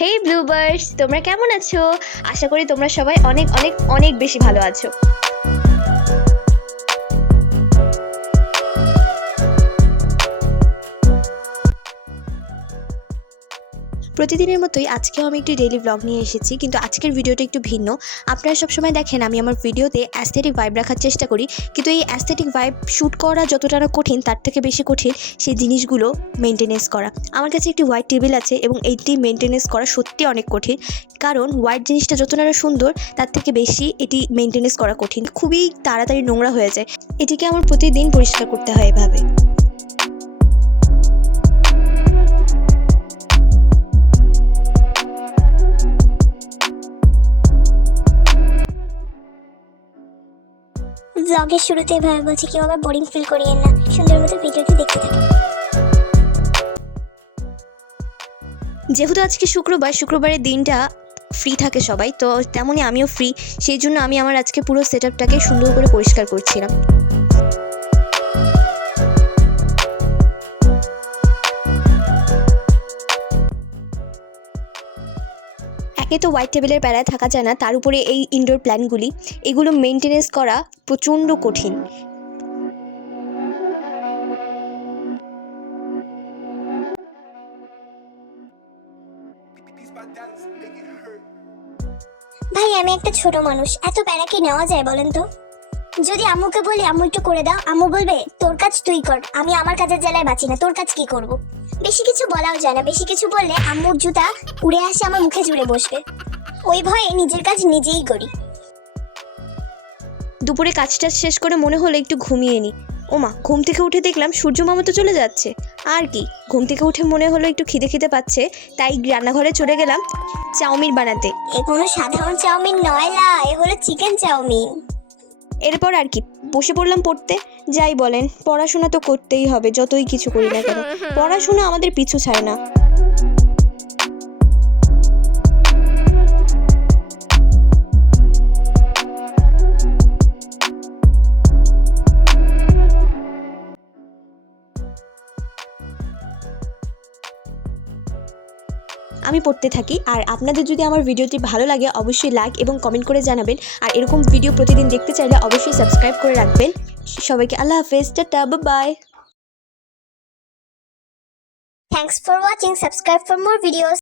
হেই ব্লুবার্স, তোমরা কেমন আছো? আশা করি তোমরা সবাই অনেক অনেক অনেক বেশি ভালো আছো। প্রতিদিনের মতোই আজকেও আমি একটি ডেইলি ব্লগ নিয়ে এসেছি, কিন্তু আজকের ভিডিওটা একটু ভিন্ন। আপনারা সবসময় দেখেন আমি আমার ভিডিওতে অ্যাস্থেটিক ভাইব রাখার চেষ্টা করি, কিন্তু এই অ্যাস্থেটিক ভাইব শ্যুট করা যতটা না কঠিন, তার থেকে বেশি কঠিন সেই জিনিসগুলো মেনটেনেন্স করা। আমার কাছে একটি হোয়াইট টেবিল আছে এবং এইটি মেনটেনেন্স করা সত্যি অনেক কঠিন, কারণ হোয়াইট জিনিসটা যতটা না সুন্দর, তার থেকে বেশি এটি মেনটেনেন্স করা কঠিন। খুবই তাড়াতাড়ি নোংরা হয়ে যায়। এটিকে আমার প্রতিদিন পরিষ্কার করতে হয় এভাবে। ব্লগের শুরুতে এভাবে বলছি কেউ আবার বোরিং ফিল করিয়েন না, সুন্দর মতো ভিডিওটি দেখতে থাকুন। যেহেতু আজকে শুক্রবারের দিনটা ফ্রি থাকে সবাই, তো তেমনই আমিও ফ্রি। সেই জন্য আমি আমার আজকে পুরো সেটআপটাকে সুন্দর করে পরিষ্কার করছিলাম। একে তো হোয়াইট টেবিলের প্যারায় থাকা যায় না, তার উপরে এই ইনডোর প্ল্যান্টগুলি, এগুলো মেনটেনেন্স করা প্রচণ্ড কঠিন। ভাই, আমি একটা ছোট মানুষ, এত প্যারা কি নেওয়া যায় বলেন তো? যদি আম্মুকে বলি আম্মু একটু করে দাও, আম্মু বলবে তোর কাজ তুই কর, আমি আমার কাজের জ্বালায় বাঁচি না, তোর কাজ কি করব? বেশি কিছু বলাও যায় না, বেশি কিছু বললে আম্মুর জুতা উড়ে আসে আমার মুখে জুড়ে বসবে। ওই ভয়ে নিজের কাজ নিজেই করি। দুপুরে কাজটা শেষ করে মনে হলো একটু ঘুমিয়ে নিই। ওমা, ঘুম থেকে উঠে দেখলাম সূর্য মামা তো চলে যাচ্ছে। আর কি, ঘুম থেকে উঠে মনে হলো একটু খিদে পাচ্ছে, তাই রান্নাঘরে চলে গেলাম চাউমিন বানাতে। এ কোনো সাধারণ চাউমিন নয় লা, এ হলো চিকেন চাউমিন। এরপর আর কি, বসে পড়লাম পড়তে। যাই বলেন, পড়াশোনা তো করতেই হবে, যতই কিছু করি না কেন। পড়াশোনা আমাদের পিছু ছাড়ে না। আমি পড়তে থাকি, আর আপনাদের যদি আমার ভিডিওটি ভালো লাগে অবশ্যই লাইক এবং কমেন্ট করে জানাবেন। আর এরকম ভিডিও প্রতিদিন দেখতে চাইলে অবশ্যই সাবস্ক্রাইব করে রাখবেন। সবাইকে আল্লাহ হাফেজ, tata, bye. Thanks for watching. Subscribe for more videos.